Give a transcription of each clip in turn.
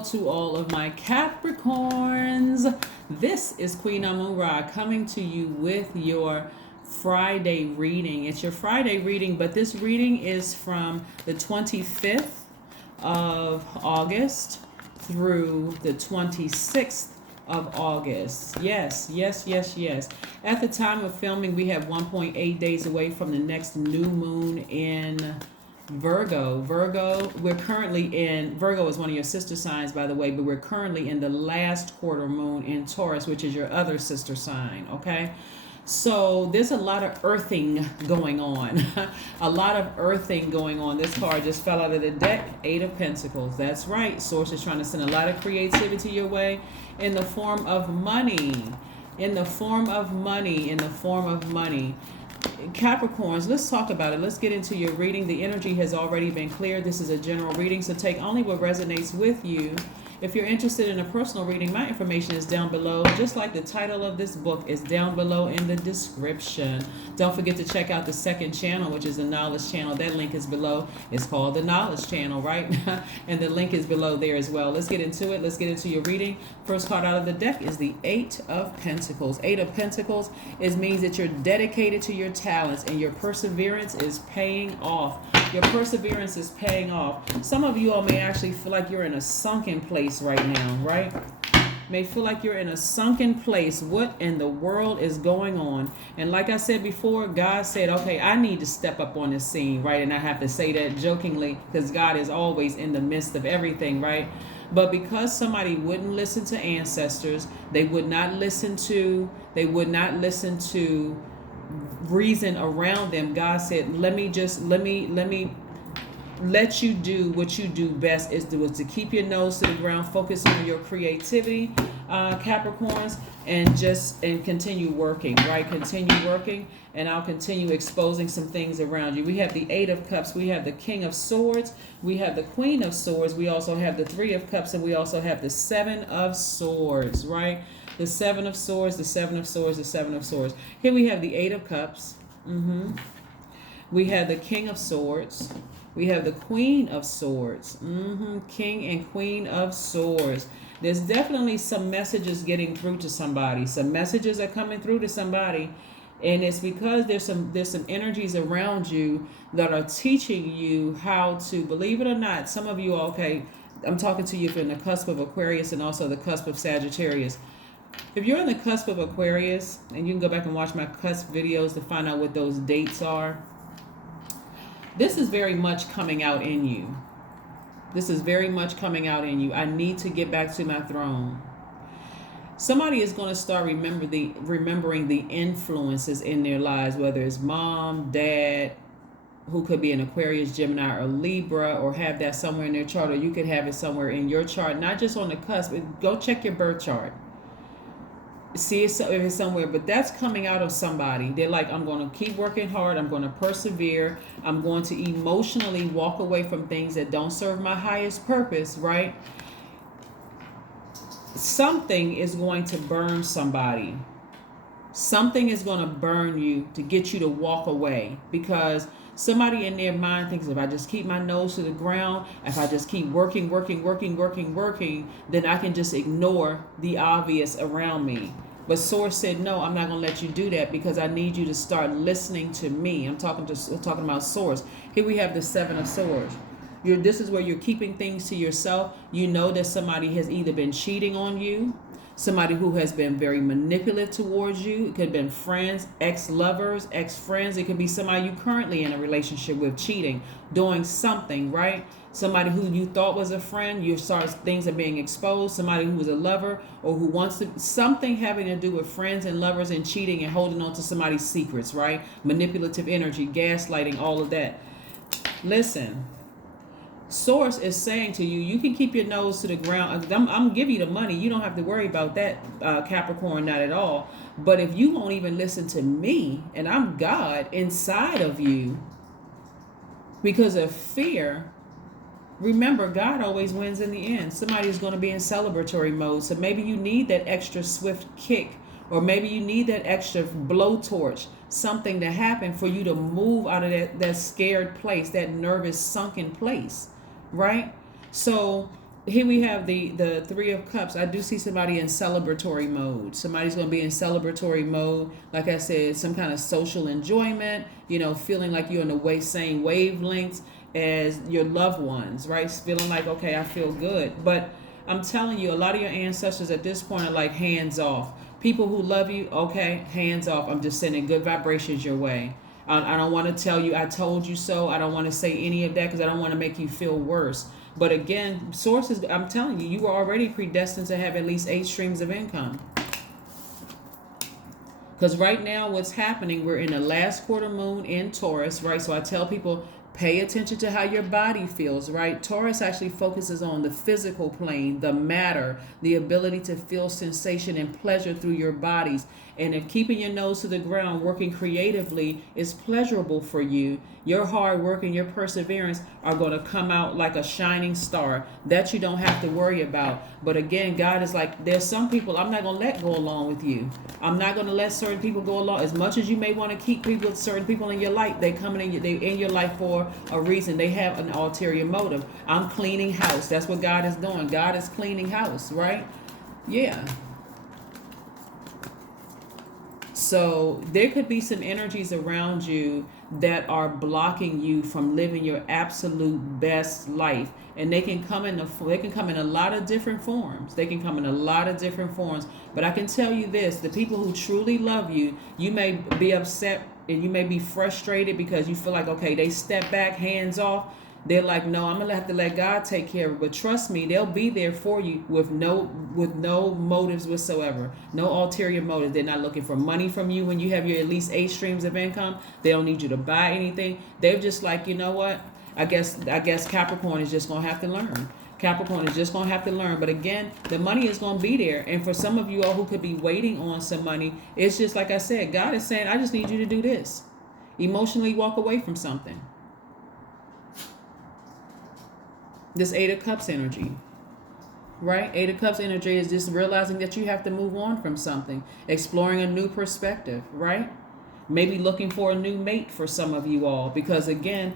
hello to all of my Capricorns. This is Queen Amun-Ra coming to you with your Friday reading. It's your Friday reading, but this reading is from the 25th of August through the 26th of August. Yes. At the time of filming, we have 1.8 days away from the next new moon in Virgo. We're currently in, Virgo is one of your sister signs, by the way, but we're currently in the last quarter moon in Taurus, which is your other sister sign, okay? So there's a lot of earthing going on. A lot of earthing going on. This card just fell out of the deck, 8 of Pentacles. That's right. Source is trying to send a lot of creativity your way in the form of money. Capricorns, let's talk about it. Let's get into your reading. The energy has already been cleared. This is a general reading, so take only what resonates with you. If you're interested in a personal reading, my information is down below, just like the title of this book is down below in the description. Don't forget to check out the second channel, which is the Knowledge Channel. That link is below. It's called the Knowledge Channel, right? And the link is below there as well. Let's get into it. Let's get into your reading. First card out of the deck is the 8 of Pentacles. 8 of Pentacles means that you're dedicated to your talents and your perseverance is paying off. Your perseverance is paying off. Some of you all may actually feel like you're in a sunken place right now, right? May feel like you're in a sunken place. What in the world is going on? And like I said before, God said, okay, I need to step up on this scene, right? And I have to say that jokingly because God is always in the midst of everything, right? But because somebody wouldn't listen to ancestors, they would not listen to reason around them. God said, let me let you do what you do best, is to keep your nose to the ground, focus on your creativity, Capricorns, and continue working, right? Continue working, and I'll continue exposing some things around you. We have the 8 of Cups, we have the King of Swords, we have the Queen of Swords, we also have the 3 of Cups, and we also have the 7 of Swords, right? The 7 of Swords, the 7 of Swords, the 7 of Swords. Here we have the 8 of Cups. We have the King of Swords. We have the Queen of Swords. King and Queen of Swords. There's definitely some messages getting through to somebody. Some messages are coming through to somebody. And it's because there's some energies around you that are teaching you how to, believe it or not, some of you, okay, I'm talking to you if you're in the cusp of Aquarius and also the cusp of Sagittarius. If you're on the cusp of Aquarius, and you can go back and watch my cusp videos to find out what those dates are, this is very much coming out in you. This is very much coming out in you. I need to get back to my throne. Somebody is going to start remembering the influences in their lives, whether it's mom, dad, who could be an Aquarius, Gemini, or Libra, or have that somewhere in their chart, or you could have it somewhere in your chart, not just on the cusp. Go check your birth chart. See if it's somewhere, but that's coming out of somebody. They're like, I'm going to keep working hard. I'm going to persevere. I'm going to emotionally walk away from things that don't serve my highest purpose, right? Something is going to burn somebody. Something is going to burn you to get you to walk away, because somebody in their mind thinks, if I just keep my nose to the ground, if I just keep working, then I can just ignore the obvious around me. But Source said, no, I'm not going to let you do that, because I need you to start listening to me. I'm talking about Source. Here we have the 7 of Swords. This is where you're keeping things to yourself. You know that somebody has either been cheating on you, somebody who has been very manipulative towards you. It could have been friends, ex-lovers, ex-friends. It could be somebody you currently in a relationship with cheating, doing something, right? Somebody who you thought was a friend, things are being exposed. Somebody who was a lover, or who wants to, something having to do with friends and lovers and cheating and holding on to somebody's secrets, right? Manipulative energy, gaslighting, all of that. Listen. Source is saying to you, you can keep your nose to the ground. I'm giving you the money. You don't have to worry about that, Capricorn, not at all. But if you won't even listen to me, and I'm God inside of you, because of fear, remember, God always wins in the end. Somebody is going to be in celebratory mode. So maybe you need that extra swift kick, or maybe you need that extra blowtorch, something to happen for you to move out of that scared place, that nervous, sunken place. Right? So Here we have the Three of Cups. I do see somebody in celebratory mode. Somebody's going to be in celebratory mode. Like I said, some kind of social enjoyment, feeling like you're in the same wavelengths as your loved ones, right? Feeling like, okay, I feel good. But I'm telling you, a lot of your ancestors at this point are like hands off. People who love you, okay, hands off. I'm just sending good vibrations your way. I don't want to tell you I told you so. I don't want to say any of that because I don't want to make you feel worse. But again, sources, I'm telling you, you were already predestined to have at least 8 streams of income. Because right now what's happening, we're in the last quarter moon in Taurus, right? So I tell people, pay attention to how your body feels, right? Taurus actually focuses on the physical plane, the matter, the ability to feel sensation and pleasure through your bodies. And if keeping your nose to the ground, working creatively is pleasurable for you, your hard work and your perseverance are going to come out like a shining star that you don't have to worry about. But again, God is like, there's some people I'm not going to let go along with you. I'm not going to let certain people go along. As much as you may want to keep certain people in your life, they in your life for a reason. They have an ulterior motive. I'm cleaning house. That's what God is doing. God is cleaning house, right? Yeah. So there could be some energies around you that are blocking you from living your absolute best life, and they can come in a lot of different forms. But I can tell you this: the people who truly love you, you may be upset and you may be frustrated because you feel like, okay, they step back, hands off. They're like, no, I'm gonna have to let God take care of it. But trust me, they'll be there for you with no motives whatsoever, no ulterior motives. They're not looking for money from you when you have your at least 8 streams of income. They don't need you to buy anything. They're just like, you know what? I guess Capricorn is just gonna have to learn. Capricorn is just gonna have to learn. But again, the money is gonna be there. And for some of you all who could be waiting on some money, it's just like I said, God is saying, I just need you to do this. Emotionally walk away from something. This 8 of Cups energy, right? 8 of Cups energy is just realizing that you have to move on from something, exploring a new perspective, right? Maybe looking for a new mate for some of you all, because again,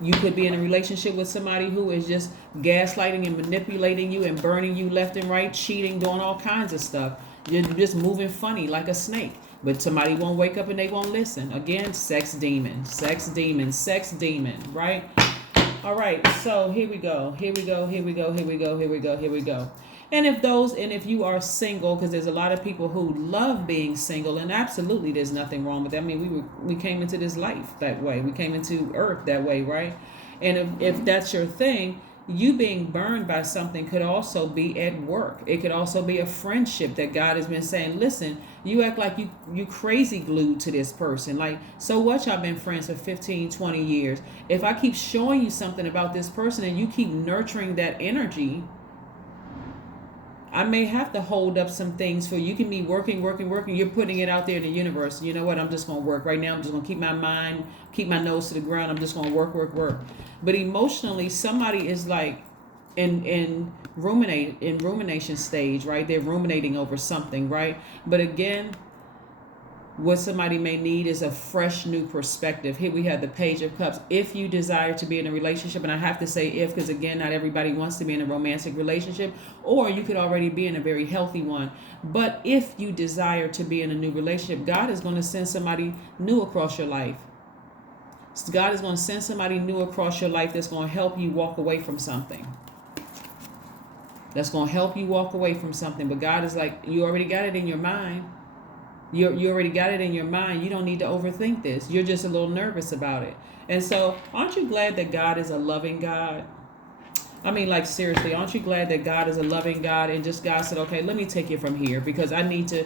you could be in a relationship with somebody who is just gaslighting and manipulating you and burning you left and right, cheating, doing all kinds of stuff. You're just moving funny like a snake. But somebody won't wake up and they won't listen. Again, sex demon, right? All right, so here we go. And if you are single, because there's a lot of people who love being single, and absolutely there's nothing wrong with that. I mean, we came into this life that way. We came into earth that way, right? And if that's your thing, you being burned by something could also be at work. It could also be a friendship that God has been saying, listen, you act like you crazy glued to this person. Like, so what? Y'all been friends for 15, 20 years. If I keep showing you something about this person and you keep nurturing that energy, I may have to hold up some things for you. You can be working. You're putting it out there in the universe. You know what? I'm just going to work right now. I'm just going to keep my nose to the ground. I'm just going to work. But emotionally, somebody is like in rumination stage, right? They're ruminating over something, right? But again, what somebody may need is a fresh new perspective. Here we have the Page of Cups. If you desire to be in a relationship, and I have to say if, because again, not everybody wants to be in a romantic relationship, or you could already be in a very healthy one. But if you desire to be in a new relationship, God is going to send somebody new across your life. God is going to send somebody new across your life that's going to help you walk away from something. But God is like, you already got it in your mind. You already got it in your mind. You don't need to overthink this. You're just a little nervous about it. And so, aren't you glad that God is a loving God? I mean, like, seriously, aren't you glad that God is a loving God, and just God said, okay, let me take you from here, because I need to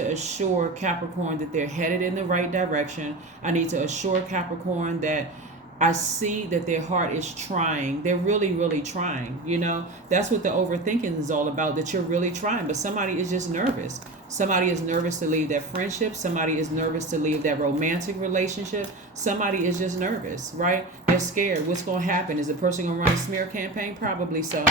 assure Capricorn that they're headed in the right direction. I need to assure Capricorn that I see that their heart is trying. They're really, really trying. You know, that's what the overthinking is all about, that you're really trying, but somebody is just nervous. Somebody is nervous to leave that friendship. Somebody is nervous to leave that romantic relationship. Somebody is just nervous, right? They're scared. What's going to happen? Is the person going to run a smear campaign? Probably so.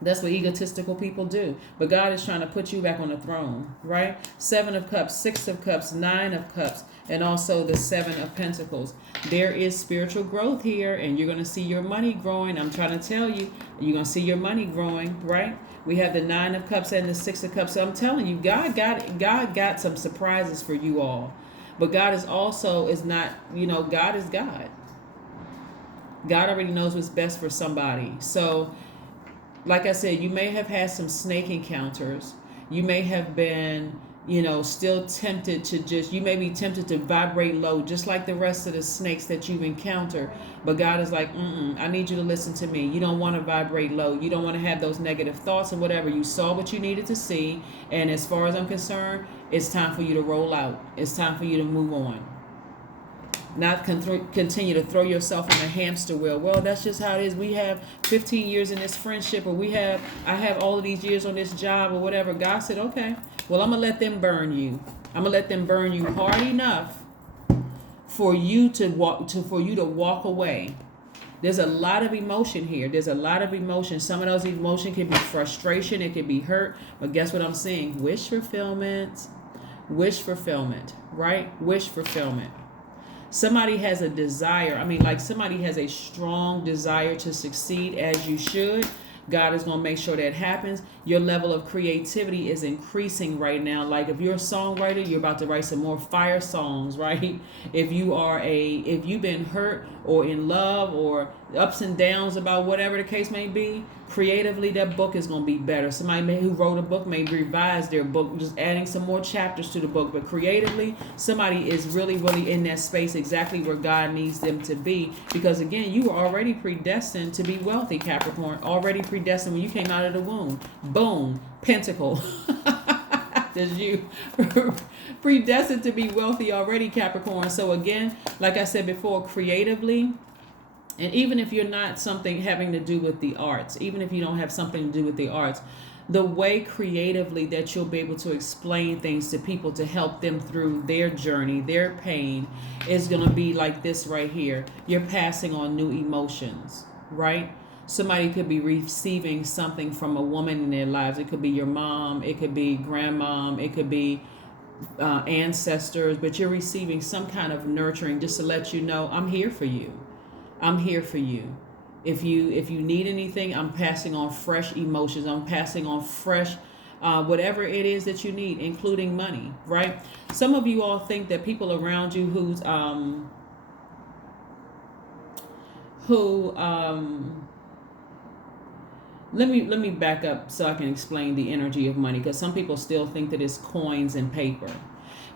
That's what egotistical people do. But God is trying to put you back on the throne, right? 7 of Cups, 6 of Cups, 9 of Cups. and also the Seven of Pentacles. There is spiritual growth here, and you're going to see your money growing. I'm trying to tell you, you're going to see your money growing, right? We have the Nine of Cups and the Six of Cups. So I'm telling you, God got some surprises for you all. But God is also, is not, God is God. God already knows what's best for somebody. So, like I said, you may have had some snake encounters. You may have been, still tempted to you may be tempted to vibrate low, just like the rest of the snakes that you've encountered. But God is like, I need you to listen to me. You don't want to vibrate low. You don't want to have those negative thoughts or whatever. You saw what you needed to see. And as far as I'm concerned, it's time for you to roll out. It's time for you to move on. Not continue to throw yourself on a hamster wheel. Well, that's just how it is. We have 15 years in this friendship, or I have all of these years on this job, or whatever. God said, okay, well, I'm going to let them burn you. I'm going to let them burn you hard enough for you to walk away. There's a lot of emotion here. There's a lot of emotion. Some of those emotion can be frustration. It can be hurt. But guess what I'm saying? Wish fulfillment. Wish fulfillment, right? Wish fulfillment. Somebody has a desire. Somebody has a strong desire to succeed, as you should. God is going to make sure that happens. Your level of creativity is increasing right now. Like if you're a songwriter, you're about to write some more fire songs, right? If you've been hurt or in love or ups and downs about whatever the case may be, creatively that book is going to be better. Somebody who wrote a book may revise their book, just adding some more chapters to the book. But creatively, somebody is really, really in that space exactly where God needs them to be. Because again, you were already predestined to be wealthy, Capricorn. Already predestined when you came out of the womb. Boom, Pentacle. That's you. Predestined to be wealthy already, Capricorn. So again, like I said before, creatively, and even if you're not something having to do with the arts, even if you don't have something to do with the arts, the way creatively that you'll be able to explain things to people to help them through their journey, their pain, is going to be like this right here. You're passing on new emotions, right? Somebody could be receiving something from a woman in their lives. It could be your mom, it could be grandmom, it could be ancestors, but you're receiving some kind of nurturing just to let you know, I'm here for you. I'm here for you. If you need anything, I'm passing on fresh emotions. I'm passing on fresh whatever it is that you need, including money, right? Some of you all think that people around you let me back up so I can explain the energy of money, because some people still think that it's coins and paper.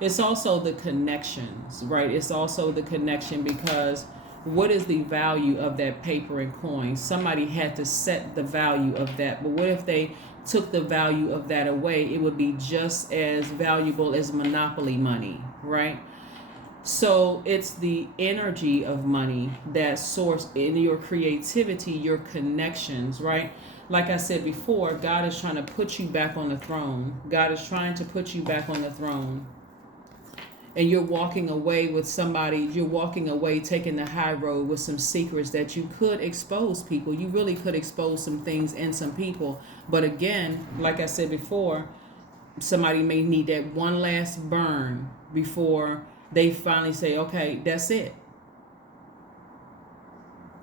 It's also the connections, right? It's also the connection, because what is the value of that paper and coin? Somebody had to set the value of that. But what if they took the value of that away? It would be just as valuable as monopoly money, right? So it's the energy of money that source in your creativity, your connections, right? Like I said before, God is trying to put you back on the throne. God is trying to put you back on the throne. And you're walking away with somebody, you're walking away taking the high road with some secrets that you could expose people. You really could expose some things and some people. But again, like I said before, somebody may need that one last burn before they finally say, okay, that's it.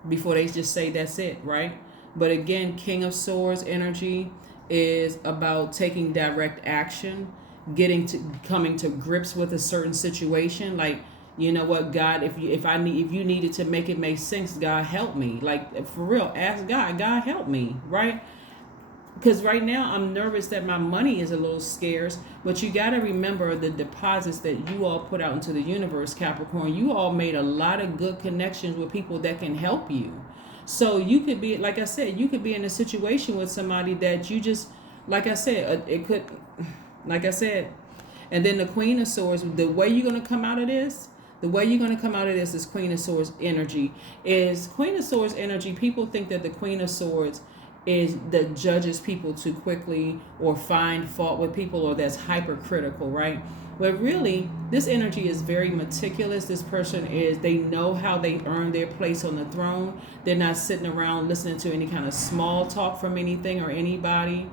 Before they just say that's it, right? But again, King of Swords energy is about taking direct action, coming to grips with a certain situation. Like, you know what, God, if you needed to make it make sense, God help me. Like, for real, ask God help me, right? Because right now I'm nervous that my money is a little scarce, but you got to remember the deposits that you all put out into the universe, Capricorn. You all made a lot of good connections with people that can help you. So you could be, like I said, you could be in a situation with somebody that you just, like I said, and then the Queen of Swords, the way you're going to come out of this, is Queen of Swords energy. People think that the Queen of Swords is that judges people too quickly or find fault with people, or that's hypercritical, right? But really, this energy is very meticulous. This person they know how they earn their place on the throne. They're not sitting around listening to any kind of small talk from anything or anybody.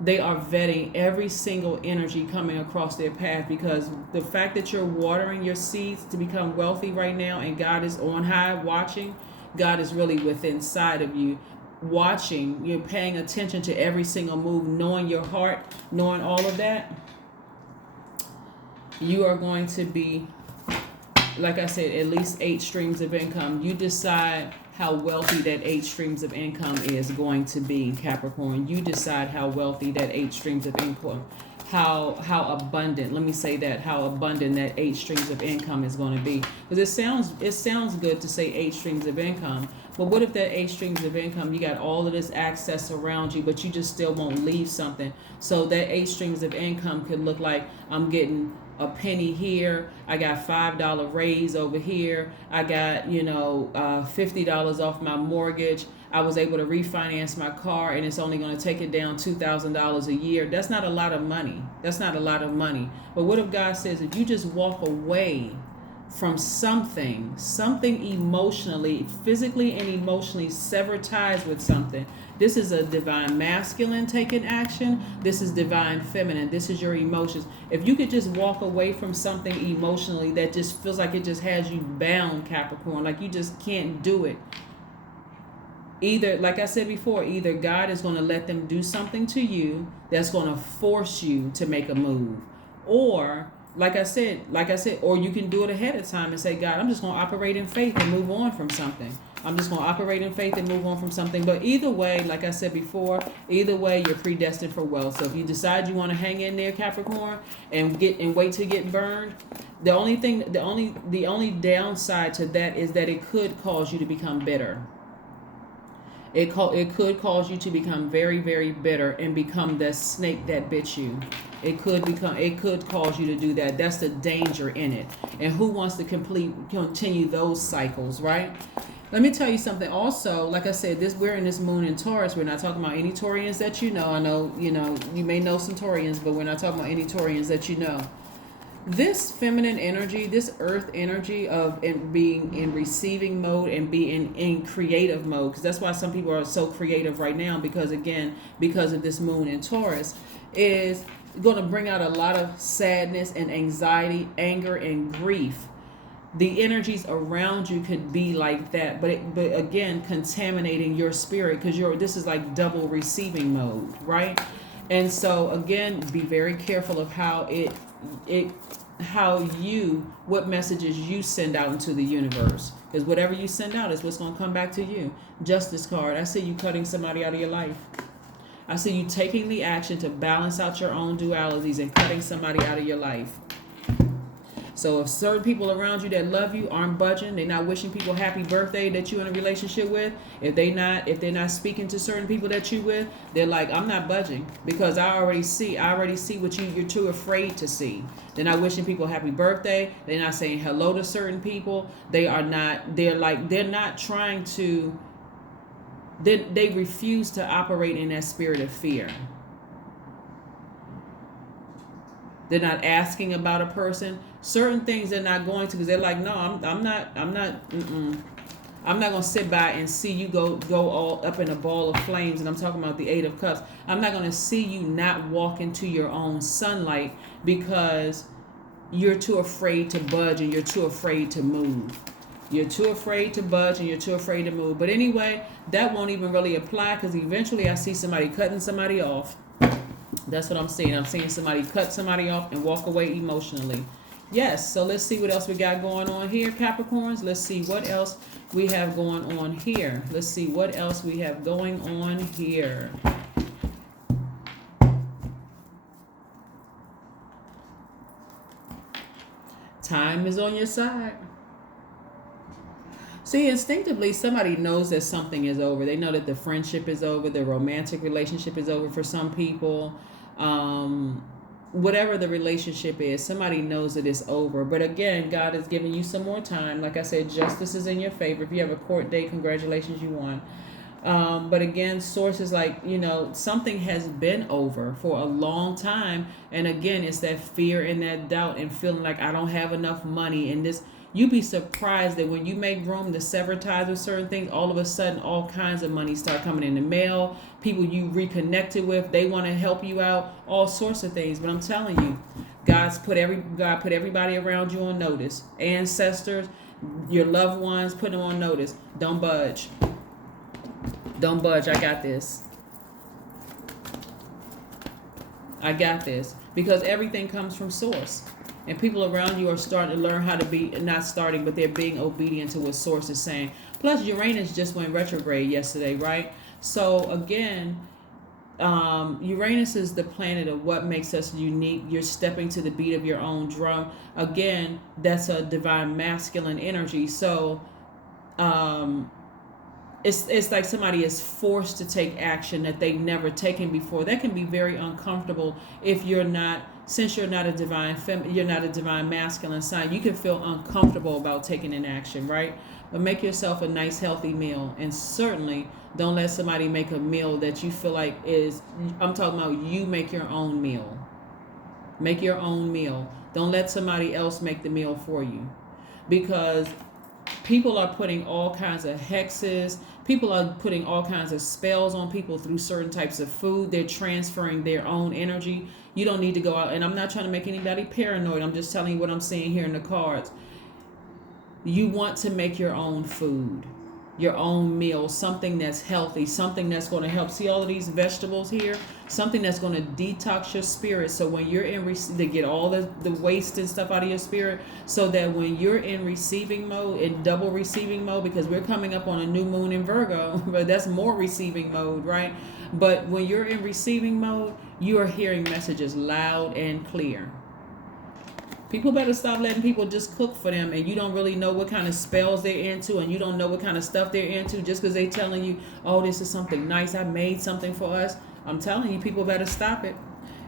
they are vetting every single energy coming across their path, because the fact that you're watering your seeds to become wealthy right now, and God is on high watching, God is really within inside of you, watching, you're paying attention to every single move, knowing your heart, knowing all of that. You are going to be, like I said, at least 8 streams of income. You decide how wealthy that 8 streams of income is going to be, Capricorn. You decide how wealthy that 8 streams of income, how abundant, let me say that, how abundant that 8 streams of income is going to be. Because it sounds good to say 8 streams of income, but what if that 8 streams of income, you got all of this access around you, but you just still won't leave something? So that 8 streams of income could look like, I'm getting a penny here, I got $5 raise over here, I got $50 off my mortgage, I was able to refinance my car, and it's only going to take it down $2,000 a year. That's not a lot of money. But what if God says, if you just walk away from something emotionally, physically and emotionally, sever ties with something. This is a divine masculine taking action. This is divine feminine. This is your emotions. If you could just walk away from something emotionally that just feels like it just has you bound, Capricorn, like you just can't do it. Either, like I said before, either God is going to let them do something to you that's going to force you to make a move, or like I said, or you can do it ahead of time and say, God, I'm just going to operate in faith and move on from something. But either way, like I said before, either way, you're predestined for wealth. So if you decide you want to hang in there, Capricorn, and wait to get burned, the only downside to that is that it could cause you to become bitter. It could cause you to become very, very bitter and become the snake that bit you. It could cause you to do that. That's the danger in it. And who wants to continue those cycles, right? Let me tell you something also. Like I said, we're in this moon in Taurus. We're not talking about any Taurians that you know. I know, you may know some Taurians, but we're not talking about any Taurians that you know. This feminine energy, this earth energy of being in receiving mode and being in creative mode, because that's why some people are so creative right now, because of this moon in Taurus, is going to bring out a lot of sadness and anxiety, anger and grief. The energies around you could be like that, but again, contaminating your spirit, because this is like double receiving mode, right? And so again, be very careful of what messages you send out into the universe, because whatever you send out is what's going to come back to you. Justice card. I see you cutting somebody out of your life. I see you taking the action to balance out your own dualities and cutting somebody out of your life. So if certain people around you that love you aren't budging, they're not wishing people happy birthday that you're in a relationship with, if they're not speaking to certain people that you with, they're like, I'm not budging, because I already see what you're too afraid to see. They're not wishing people happy birthday. They're not saying hello to certain people. They refuse to operate in that spirit of fear. They're not asking about a person. Certain things they're not going to, because they're like, no, I'm not going to sit by and see you go all up in a ball of flames. And I'm talking about the 8 of Cups. I'm not going to see you not walk into your own sunlight because you're too afraid to budge and you're too afraid to move. You're too afraid to budge and you're too afraid to move. But anyway, that won't even really apply, because eventually I see somebody cutting somebody off. That's what I'm seeing. I'm seeing somebody cut somebody off and walk away emotionally. Yes, so let's see what else we got going on here, Capricorns. Let's see what else we have going on here. Time is on your side. See, instinctively, somebody knows that something is over. They know that the friendship is over, the romantic relationship is over for some people. Whatever the relationship is, somebody knows that it's over. But again, God is giving you some more time. Like I said, justice is in your favor. If you have a court date, congratulations, you won. But again, sources like, something has been over for a long time. And again, it's that fear and that doubt and feeling like I don't have enough money and this. You'd be surprised that when you make room to sever ties with certain things, all of a sudden all kinds of money start coming in the mail. People you reconnected with, they want to help you out, all sorts of things. But I'm telling you, God put everybody around you on notice. Ancestors, your loved ones, put them on notice. Don't budge. Don't budge. I got this. I got this. Because everything comes from source. And people around you are starting to learn how to be, not starting, but they're being obedient to what source is saying. Plus, Uranus just went retrograde yesterday, right? So, again, Uranus is the planet of what makes us unique. You're stepping to the beat of your own drum. Again, that's a divine masculine energy. So, it's like somebody is forced to take action that they've never taken before. That can be very uncomfortable if you're not, since you're not a divine you're not a divine masculine sign. You can feel uncomfortable about taking an action, right? But make yourself a nice healthy meal, and certainly don't let somebody make a meal that you feel like is, I'm talking about you make your own meal. Make your own meal. Don't let somebody else make the meal for you, because people are putting all kinds of hexes. People are putting all kinds of spells on people through certain types of food. They're transferring their own energy. You don't need to go out, and I'm not trying to make anybody paranoid. I'm just telling you what I'm seeing here in the cards. You want to make your own food, your own meal, something that's healthy, something that's going to help. See all of these vegetables here? Something that's going to detox your spirit. So when you're in, to get all the waste and stuff out of your spirit, so that when you're in receiving mode, in double receiving mode, because we're coming up on a new moon in Virgo, but that's more receiving mode, right? But when you're in receiving mode, you are hearing messages loud and clear. People better stop letting people just cook for them, and you don't really know what kind of spells they're into, and you don't know what kind of stuff they're into just because they're telling you, oh, this is something nice, I made something for us. I'm telling you, people better stop it.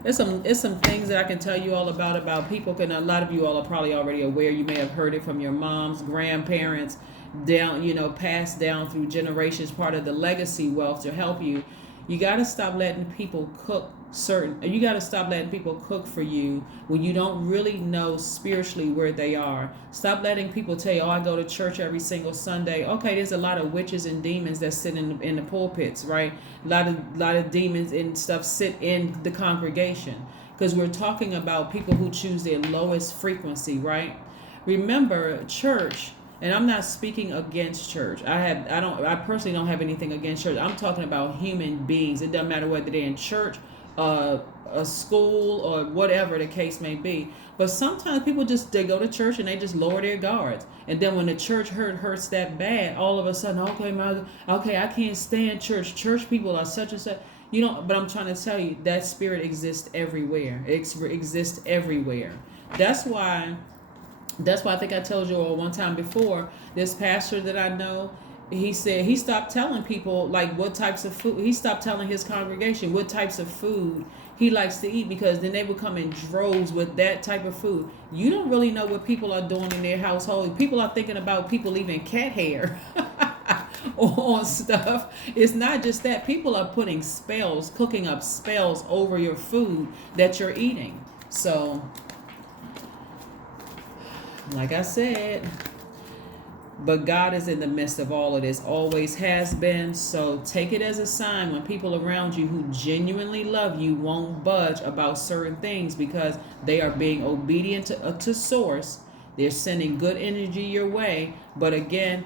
It's some things that I can tell you all about people, and a lot of you all are probably already aware. You may have heard it from your moms, grandparents, down, passed down through generations, part of the legacy wealth to help you. You got to stop letting people cook you got to stop letting people cook for you when you don't really know spiritually where they are. Stop letting people tell you, oh, I go to church every single Sunday. Okay, there's a lot of witches and demons that sit in the pulpits, right? A lot of demons and stuff sit in the congregation, because we're talking about people who choose their lowest frequency, right? Remember, church. And I'm not speaking against church. I personally don't have anything against church. I'm talking about human beings. It doesn't matter whether they're in church, a school, or whatever the case may be. But sometimes people they go to church and they just lower their guards. And then when the church hurts that bad, all of a sudden, okay, I can't stand church. Church people are such and such. But I'm trying to tell you, that spirit exists everywhere. It exists everywhere. That's why I think I told you all one time before, this pastor that I know, he said he stopped telling people like what types of food. He stopped telling his congregation what types of food he likes to eat, because then they would come in droves with that type of food. You don't really know what people are doing in their household. People are thinking about people leaving cat hair on stuff. It's not just that. People are putting spells, cooking up spells over your food that you're eating. So, like I said, but God is in the midst of all of this, always has been. So take it as a sign when people around you who genuinely love you won't budge about certain things, because they are being obedient to source. They're sending good energy your way. But again,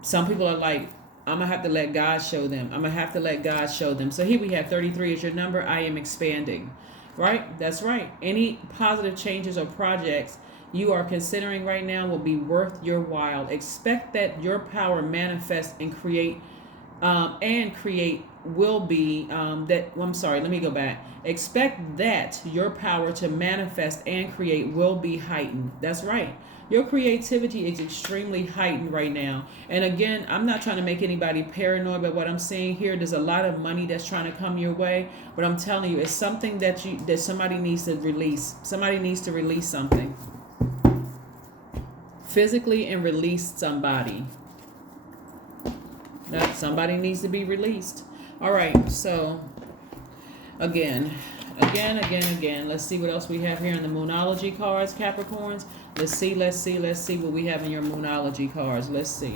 some people are like, I'm going to have to let God show them. I'm going to have to let God show them. So here we have 33 is your number. I am expanding. Right? That's right. Any positive changes or projects you are considering right now will be worth your while. Expect that your power manifest and create will be let me go back. Expect that your power to manifest and create will be heightened. That's right. Your creativity is extremely heightened right now. And again, I'm not trying to make anybody paranoid, but what I'm saying here, there's a lot of money that's trying to come your way. But I'm telling you, it's something that somebody needs to release. Somebody needs to release something. Physically and release somebody. Somebody needs to be released. All right, so again. Let's see what else we have here in the Moonology cards, Capricorns. Let's see what we have in your Moonology cards. Let's see.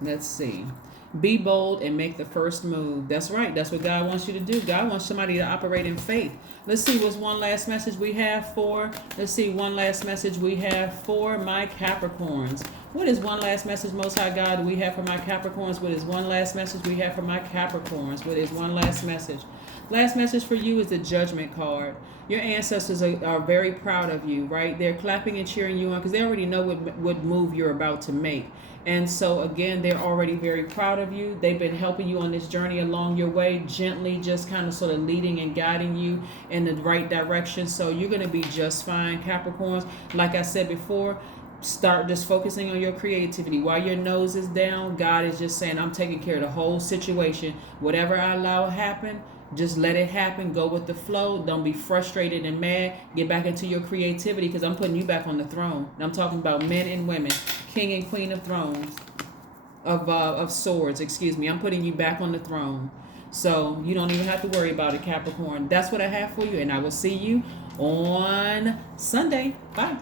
Let's see. Be bold and make the first move. That's right. That's what God wants you to do. God wants somebody to operate in faith. Let's see what's one last message we have for. Let's see one last message we have for my Capricorns. What is one last message, Most High God, do we have for my Capricorns? What is one last message we have for my Capricorns? What is one last message? Last message for you is the Judgment card. Your ancestors are very proud of you, right? They're clapping and cheering you on because they already know what move you're about to make. And so, again, they're already very proud of you. They've been helping you on this journey along your way, gently just kind of sort of leading and guiding you in the right direction. So you're going to be just fine, Capricorns. Like I said before, start just focusing on your creativity. While your nose is down, God is just saying, I'm taking care of the whole situation. Whatever I allow to happen, just let it happen. Go with the flow. Don't be frustrated and mad. Get back into your creativity because I'm putting you back on the throne. And I'm talking about men and women, king and queen of thrones, of swords, excuse me. I'm putting you back on the throne. So you don't even have to worry about it, Capricorn. That's what I have for you. And I will see you on Sunday. Bye.